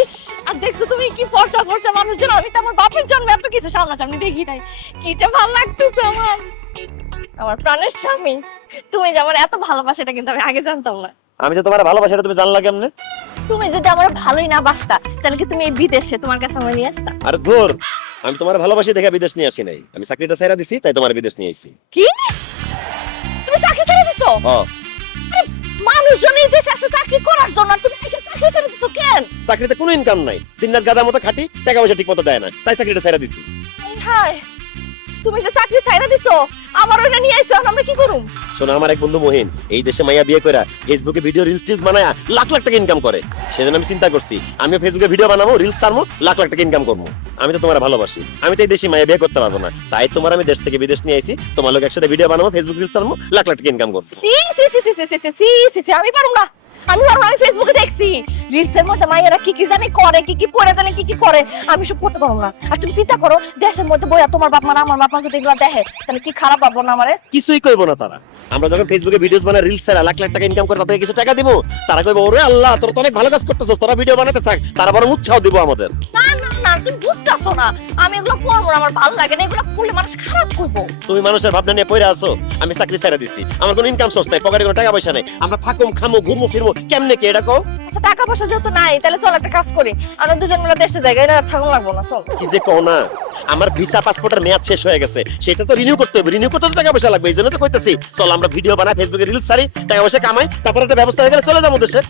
ইস, আর দেখছো তুমি কি ফর্সা ফর্সা মানুষজন, আমি তো আমার বাপের জন্মে এত কিছু সামনাসামনি দেখি নাই। কিটা ভালো লাগতেছে আমার, আমার প্রাণের স্বামী। তুমি যে আমার এত ভালোবাসা এটা কিন্তু আমি আগে জানতাম না। আমি যে তোমার ভালোবাসা এটা তুমি জানলা কেমনে? তুমি যদি আমার ভালোই না বাসতা তাহলে কি তুমি এই বিদেশে তোমার কাছে আমার নিয়ে আসতা? আরে ধুর, আমি তোমার ভালোবাসি দেখে বিদেশ নিয়ে আসি নাই, আমি চাকরিটা ছেড়ে দিছি তাই তোমার বিদেশ নিয়ে আইছি। কি? তুমি চাকরি ছেড়ে দিছো? হ্যাঁ, মানুষজন এই দেশে আসে চাকরি করার জন্য, আর তুমি এসে চাকরি ছেড়ে দিছো কেন? চাকরিতে কোনো ইনকাম নাই, দিনরাত গাদার মতো খাটি, টাকা পয়সা ঠিক মতো দেয় না, তাই চাকরিটা ছেড়ে দিছি। হায়, তুমি যে চাকরি ছেড়ে দিছো আমার ওইটা নিয়ে আইছো, এখন আমরা কি করুম? শোনো, আমার এক বন্ধু মহিন এই দেশে মাইয়া বিয়ে কইরা ফেসবুকে ভিডিও রিলস টিলস বানায়া লাখ লাখ টাকা ইনকাম করে। সেজন্য আমি চিন্তা করছি আমিও ফেসবুকে ভিডিও বানাবো, রিলস ছাড়বো, লাখ লাখ টাকা ইনকাম করবো। আমি তো তোমার ভালোবাসি, আমি তো এই দেশে মাইয়া বিয়ে করতে পারবো না, তাই তোমার আমি দেশ থেকে বিদেশ নিয়ে আইছি, তোমার লোক একসাথে ভিডিও বানাবো, ফেসবুক রিলস ছাড়বো, লাখ লাখ টাকা ইনকাম করবো। সি সি সি সি সি সি সি সি সি, আমি পারুম না, আমি পারুম না। আমি ফেসবুকে দেখছি রিলসের মধ্যে মাইয়ারা কি কি জানি করে, কি কি পরে জানি কি কি করে, আমি সব করতে পারুম না। আর তুমি চিন্তা করো, দেশের মধ্যে বইয়া তোমার বাপ মা আমার বাপ মা যদি এগুলো দেখে তাহলে কি খারাপ পাবো না আমারে? কিছুই কইবো না তারা। আমরা যখন ফেসবুকে ভিডিওস বানাই, রিলস ছাড়া লাখ লাখ টাকা ইনকাম করে, তাদেরকে কিছু টাকা দিব, তারা কইবো ওরে আল্লাহ তোর তো অনেক ভালো কাজ করতেছস, তোরা ভিডিও বানাতে থাক, তারা বরং উৎসাহ দিব আমাদের। না না না, তুমি বুঝতাছো না, আমি এগুলো করবো না, আমার ভালো লাগে না, এগুলো করলে মানুষ খারাপ করবো। তুমি মানুষের ভাবনা নিয়ে পড়ে আছো, আমি চাকরি ছেড়ে দিছি, আমার কোনো ইনকাম সোর্স নাই, পকেটে কোনো টাকা পয়সা নাই, আমরা ফাকুম খামো ঘুমো ফিরবো কেমনে কি এটা কও? আচ্ছা, টাকা পয়সা যেহেতু নাই তাহলে চল একটা কাজ করি, আমরা দুজন মিলে দেশে যাই, এটা থাকুন লাগবো না, চল। কি যে কও না, আমার ভিসা পাসপোর্টের মেয়াদ শেষ হয়ে গেছে, সেটা তো রিনিউ করতে হবে, রিনিউ করতে তো টাকা পয়সা লাগবে, এইজন্য তো কইতাছি চল আমরা ভিডিও বানাই, ফেসবুকে রিলস ছাড়ি, টাকা পয়সা কামাই, তারপর একটা ব্যবস্থা হয়ে গেলে চলে যাবো দেশে।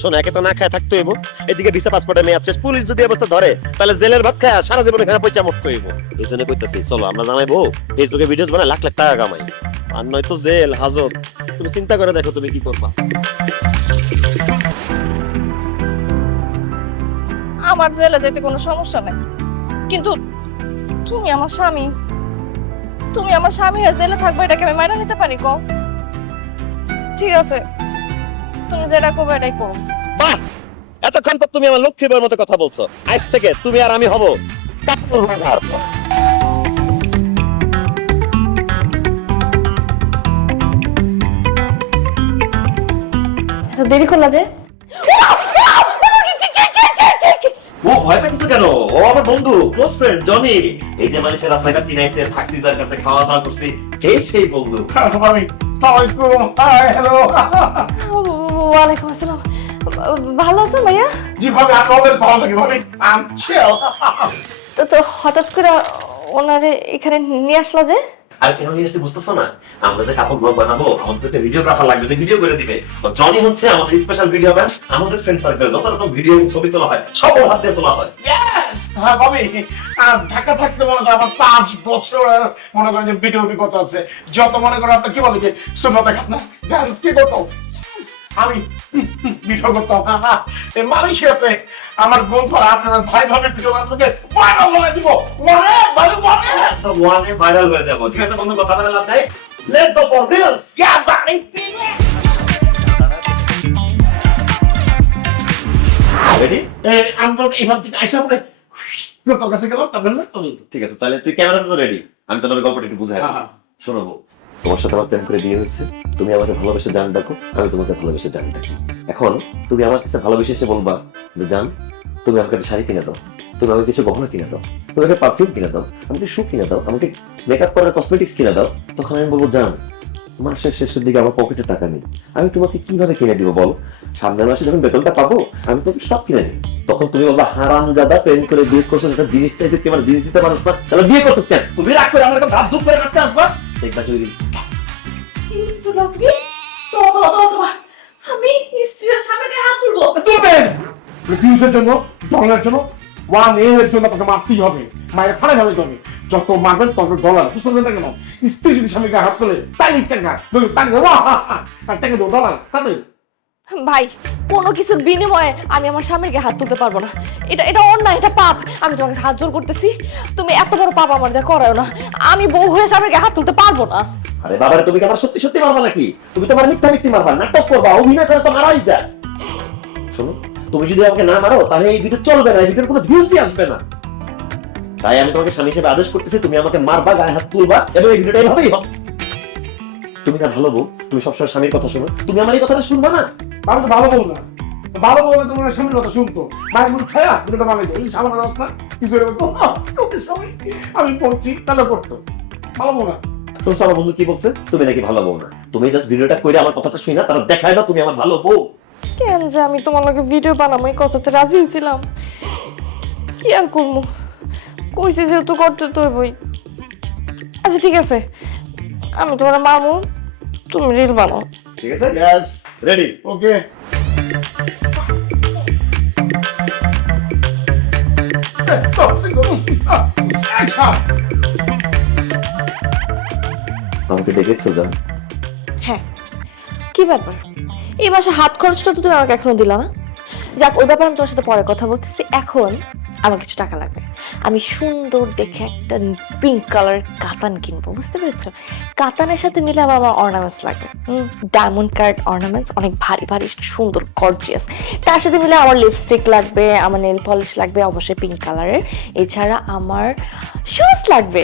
শোনো, একে তো না খায় থাকতে হইব, এদিকে ভিসা পাসপোর্টের মেয়াদ শেষ, পুলিশ যদি অবস্থা ধরে তাহলে জেলের ভাত খায় সারা জীবন এখানে পয়সা মরতে হইব। এইজন্য কইতাছি চলো আমরা জামাইবো, ফেসবুকে ভিডিওস বানাই, লাখ লাখ টাকা কামাই, আর নয়তো জেল হাজত। তুমি চিন্তা করে দেখো তুমি কি করবা। আমার জেলে যেতে কোনো সমস্যা নাই, কিন্তু তুমি আমার স্বামী, তুমি আমার স্বামী হয়ে জেলে থাকবে, এটাকে আমি মাইনা নিতে পারি? কও ঠিক আছে, তুমি যেটা করবে এটাই করো। বাহ, এতক্ষণ পর তুমি আমার লক্ষ্মীবার মতো কথা বলছো, আজ থেকে তুমি আর আমি হব কাপড় ভার। এত দেরি করলা যে? ও ভয় পেয়েছো কেন? ও আমার বন্ধু, ক্লোজ ফ্রেন্ড জনি। এই যে মালয়েশিয়ার রাস্তাঘাট চিনাইছে, থাকছি যার কাছে, খাওয়া দাওয়া করছি, এই সেই বন্ধু। ওয়ালাইকুম আসসালাম। ভালো আছো ভাইয়া? জি ভাবি, আমি অলওয়েজ ভালো থাকি ভাবি, আই এম চিল। তো হঠাৎ করে ওনারে এখানে নিয়ে আসলা যে? আর কেন নিয়ে আসছে বুঝতেছো না? আমরা যে কাপড় ব্লগ বানাবো, আমাদের একটা ভিডিওগ্রাফার লাগবে যে ভিডিও করে দিবে। তো জনি হচ্ছে আমাদের স্পেশাল ভিডিও ম্যান, আমাদের ফ্রেন্ড সার্কেল যত রকম ভিডিও ছবি তোলা হয় সব ওর হাত দিয়ে তোলা হয়। ইয়েস হ্যাঁ ভাবি, ঢাকা থাকতে মনে করেন আমার 5 বছরের মনে করেন যে ভিডিও অভিজ্ঞতা আছে। যত মনে করেন আপনি কি বলে যে সুন্নত খাতনা গান কি করতো, আমি ভিডিও করতাম। এই মালয়েশিয়াতে আমার বন্ধুরা আপনার ভাই ভাবে ভিডিও আপনাকে ভাইরাল করে দিব, মানে ভালো মানে তো ওয়ানে ভাইরাল হয়ে যাবো। ঠিক আছে বন্ধু, কথা বলে লাভ নাই, লেটস গো ফর রিলস। ইয়া বাড়ি রেডি? আমি তো এইভাবে থেকে আইসা পড়ে তোর কাছে গেলাম, তারপরে না ঠিক আছে, তাহলে তুই ক্যামেরাতে তো রেডি, আমি তোর গল্পটা একটু বুঝাই। হ্যাঁ। শোনো বউ, তোমার সাথে আমার প্রেম করে বিয়ে হয়েছে, তুমি আমাকে ভালোবেসে জান ডাকো, আমি তোমাকে ভালোবেসে জান ডাকি। এখন তুমি আমার কাছে ভালোবেসে এসে বলবা যে জান তুমি আমাকে একটা শাড়ি কিনে দাও, তুমি আমাকে কিছু গহনা কিনে দাও, তুমি আমাকে পারফিউম কিনে দাও, আমাকে শু কিনে দাও, আমাকে মেকআপ করার কসমেটিক্স কিনে দাও। তখন আমি বলবো জান মাসের শেষের দিকে আমার পকেটে টাকা নেই, আমি তোমাকে কিভাবে কিনে দিব বল? সামনের মাসে যখন বেতনটা পাবো আমি তোমাকে সব কিনে দিই। তখন তুমি বলবা হারামজাদা, প্রেম করে বিয়ে করছো, একটা জিনিস চাইছে কি আমার জিনিস দিতে পারো না, তাহলে বিয়ে করতে কেন? তুমি রাগ করে আমার কাছে হাত ধুপ করে কাটতে আসবা। দেখবা চলে গেছি। আমি স্ত্রীর সামনে হাত তুলবো? তুলবেন রিফিউজের জন্য, ডলারের জন্য, 1A এর জন্য আপনাকে মারতেই হবে, মায়ের ফাড়ে ফেলাইতে হবে। যত মারবেন তত ডলার, বুঝতে পারছেন না কেন? স্ত্রী যদি স্বামীকে হাত তোলে তাই টাকা তাই আর টাকা দেবো ডলার তাতে। ভাই, কোনো কিছুর বিনিময়ে আমি আমার স্বামীকে হাত তুলতে পারবো না, এটা এটা অন্যায়, এটা পাপ। আমি তোমাকে হাত জোর করতেছি, তুমি এত বড় পাপ আমার দিয়ে করাও না, আমি বউ হয়ে স্বামীকে হাত তুলতে পারবো না। আরে বাবারে, তুমি কি আমার সত্যি সত্যি মারবা নাকি? তুমি তো আমার মিথ্যা মিথ্যা মারবা, নাটক করবা, অভিনয় করে তো মারাই যায়। শোনো, তুমি যদি আমাকে না মারো তাহলে এই ভিডিও চলবে না, এই ভিডিওর কোনো ভিউজই আসবে না। তাই আমি তোমাকে স্বামী হিসেবে আদেশ করতেছি, তুমি আমাকে মারবা, গায়ে হাত তুলবা, এবং এই ভিডিওটা এইভাবেই হবে। তুমি না ভালো বউ, তুমি সবসময় স্বামীর কথা শোনো, তুমি আমার এই কথাটা শুনবা না? আমি তো ভালো বল না, ভালো বলে তোমার সামনে কথা শুনতো মায়ের মুখ খায়া ভিডিওটা বানাইতো এই সামনে কথা কিছু বলতো ওকে সবাই আমি পড়ছি তাহলে পড়তো ভালো বউ না। তো আমার বন্ধু কি বলছে তুমি নাকি ভালো বউ না, তুমি জাস্ট ভিডিওটা কইরা আমার কথাটা শুই না তারা দেখায় না তুমি আমার ভালো বউ। কেন যে আমি তোমার লগে ভিডিও বানাবো এই কথাতে রাজি হয়েছিলাম, কি আর করবো, কইছে যেহেতু করতে তো বই। আচ্ছা ঠিক আছে, আমি তোমার মামু, তুমি রিল বানাও। ঠিক আছে, ইয়েস রেডি। ওকে আমাকে দেখেছো জান? হ্যাঁ, কি ব্যাপার, এই মাসে হাত খরচটা তো তুমি আমাকে এখনো দিলা না। যাক, ওই ব্যাপারে আমি তোমার সাথে পরে কথা বলতেছি। এখন আমার কিছু টাকা লাগবে, আমি সুন্দর দেখে একটা পিঙ্ক কালার কাতান কিনবো, বুঝতে পেরেছো? কাতানের সাথে মিলে আমার অর্নামেন্টস লাগবে, ডায়মন্ড কার্ড অর্নামেন্টস, অনেক ভারী ভারী সুন্দর গর্জিয়াস। তার সাথে মিলে আমার লিপস্টিক লাগবে, আমার নেল পলিশ লাগবে অবশ্যই পিঙ্ক কালারের, এছাড়া আমার শুজ লাগবে,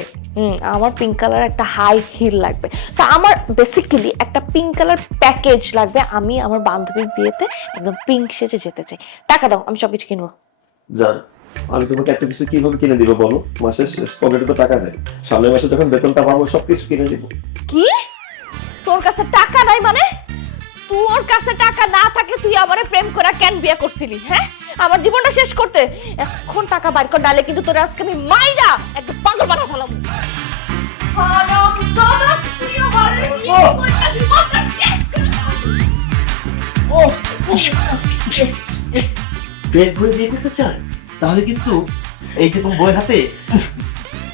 আমার পিঙ্ক কালার একটা হাই হিল লাগবে। তো আমার বেসিক্যালি একটা পিঙ্ক কালার প্যাকেজ লাগবে, আমি আমার বান্ধবীর বিয়েতে একদম পিঙ্ক সেজে যেতে চাই। টাকা দাও, আমি সবকিছু কিনবো। জান, আমি তোমাকে একটা কিছু কিভাবে কিনে দিব বলো? মাসের শেষ পকেটে তো টাকা নেই, সামনের মাসে যখন বেতনটা পাবো সবকিছু কিনে দিব। কি, তোর কাছে টাকা নাই মানে? তোর কাছে টাকা না থাকলে তুই আমারে প্রেম করে কেন বিয়ে করছিলি? হ্যাঁ, আমার জীবনটা শেষ করতে। এখন টাকা বাইর কর, নালে কিন্তু তোর আজকে আমি মাইরা একদম পাগল বানা ফেলাম। হারাম দাদা, তুই আমারে বিয়ে কইরা জীবনটা শেষ করে দিলি। প্রেম করে বিয়ে করতে চান? তাহলে কিন্তু এই যে তোমার বইয়ের হাতে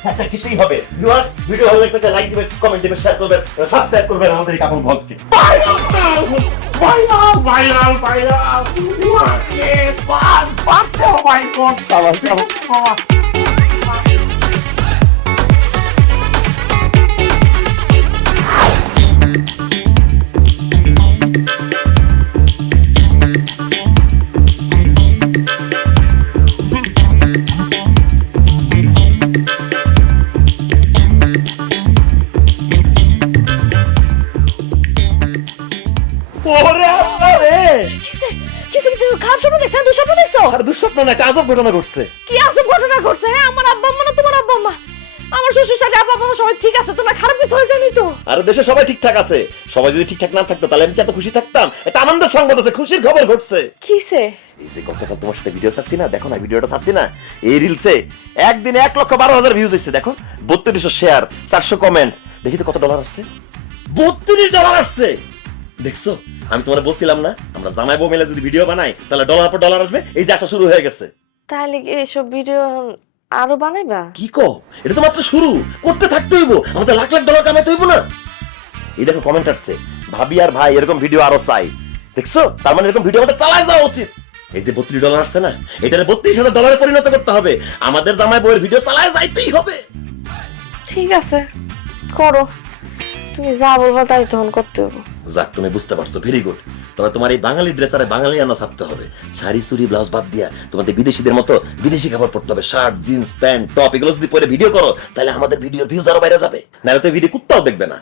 আচ্ছা কিছুই হবে। ভিউয়ার্স, ভিডিও ভালো লাগলে লাইক দিবেন, কমেন্ট দিবেন, শেয়ার করবেন, সাবস্ক্রাইব করবেন আমাদের এই কাপড় ব্লগকে। ভাইরাল ভাইরাল ভাইরাল ও মাই গড বাবা ওরে আল্লাহ রে! কিছু কিছু খারাপ স্বপ্ন দেখছো? দুঃস্বপ্ন দেখছো? আর দুঃস্বপ্ন না, একটা আজব ঘটনা ঘটছে। কি আজব ঘটনা ঘটছে? হ্যাঁ, আমার আব্বা আম্মা না তোমার আব্বা আম্মা, আমার শ্বশুর শাশুড়ি আব্বা আম্মা সবাই ঠিক আছে, তোমার খারাপ কিছু হয়ে যায়নি তো? আর দেশে সবাই ঠিকঠাক আছে। সবাই যদি ঠিকঠাক না থাকতো তাহলে আমি কি এত খুশি থাকতাম? এটা আনন্দের সংবাদ আছে, খুশির খবর ঘটছে। কিসে? এই যে গতকাল তোমার সাথে ভিডিও ছাড়ছি না, দেখো না ভিডিওটা ছাড়ছি না, এই রিলসে একদিনে 1,12,000 ভিউজ হয়েছে। দেখো 3200 শেয়ার, 400 কমেন্ট, দেখি তো কত ডলার আসছে। $32 আসছে, দেখছো? আমি তোমার বলছিলাম না, আমরা জামাই বউ মিলে যদি ভিডিও বানাই তাহলে ডলার পর ডলার আসবে। এই যে আসা শুরু হয়ে গেছে। তাহলে কি এসব ভিডিও আরো বানাইবা? কি কো, এটা তো মাত্র শুরু, করতে থাকতে হইব, আমাদের লাখ লাখ ডলার কামাইতে হইব না? এই দেখো কমেন্ট আসছে, ভাবি আর ভাই এরকম ভিডিও আরো চাই। দেখছো, তার মানে এরকম ভিডিও আমাদের চালায় যাওয়া উচিত। এই যে $32 আসছে না, এটারে $32,000 পরিণত করতে হবে। আমাদের জামাই বউয়ের ভিডিও চালায় যাইতেই হবে। ঠিক আছে, করো, তুমি যা বলবা তাই তখন করতে হবে। যাক, তুমি বুঝতে পারছো, ভেরি গুড। তবে তোমার এই বাঙালি ড্রেস আর বাঙালি আনা ছাপতে হবে। শাড়ি চুড়ি ব্লাউজ বাদ দিয়া তোমাদের বিদেশিদের মতো বিদেশি কাপড় পরতে হবে, শার্ট জিন্স প্যান্ট টপ, এগুলো যদি পরে ভিডিও করো তাহলে আমাদের ভিডিওর ভিউজ আরো বাইরে যাবে, নাহলে তো ভিডিও কুত্তাও দেখবে না।